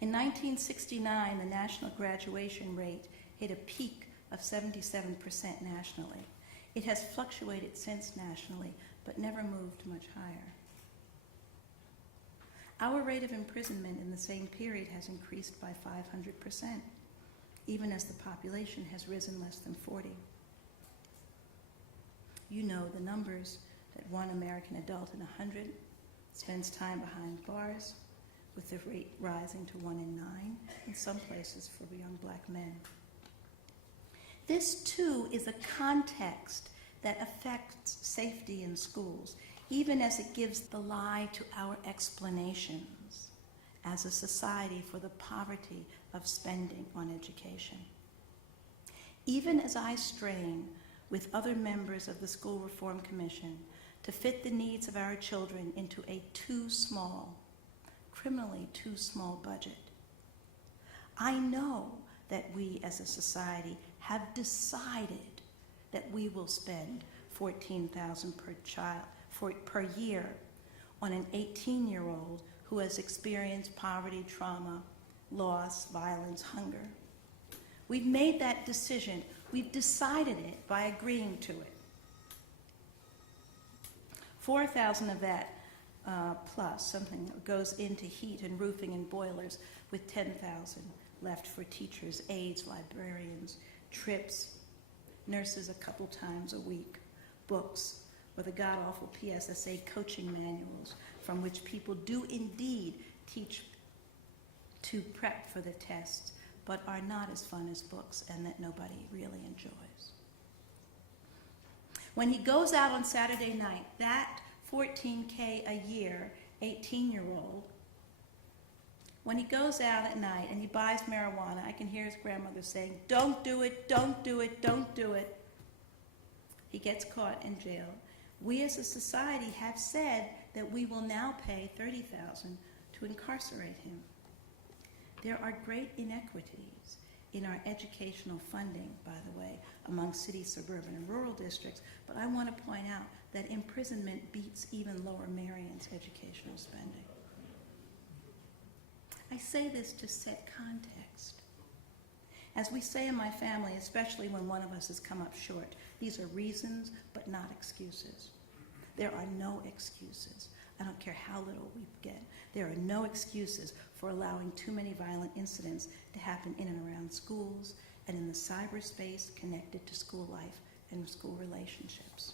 In 1969, the national graduation rate hit a peak of 77% nationally. It has fluctuated since nationally, but never moved much higher. Our rate of imprisonment in the same period has increased by 500%, even as the population has risen less than 40. You know the numbers, that one American adult in 100 spends time behind bars, with the rate rising to 1 in 9 in some places for young black men. This, too, is a context that affects safety in schools, even as it gives the lie to our explanations as a society for the poverty of spending on education. Even as I strain with other members of the School Reform Commission to fit the needs of our children into a too small, criminally too small budget, I know that we as a society have decided that we will spend $14,000 per child per year on an 18-year-old who has experienced poverty, trauma, loss, violence, hunger. We've made that decision. We've decided it by agreeing to it. 4,000 of that plus something goes into heat and roofing and boilers, with 10,000 left for teachers, aides, librarians, trips, nurses a couple times a week, books, or the god-awful PSSA coaching manuals from which people do indeed teach to prep for the tests, but are not as fun as books and that nobody really enjoys. When he goes out on Saturday night, that $14K a year, 18-year-old, when he goes out at night and he buys marijuana, I can hear his grandmother saying, "Don't do it, don't do it, don't do it." He gets caught in jail. We as a society have said that we will now pay $30,000 to incarcerate him. There are great inequities in our educational funding, by the way, among city, suburban, and rural districts, but I want to point out that imprisonment beats even Lower Merion's educational spending. I say this to set context. As we say in my family, especially when one of us has come up short, these are reasons, but not excuses. There are no excuses. I don't care how little we get. There are no excuses for allowing too many violent incidents to happen in and around schools and in the cyberspace connected to school life and school relationships.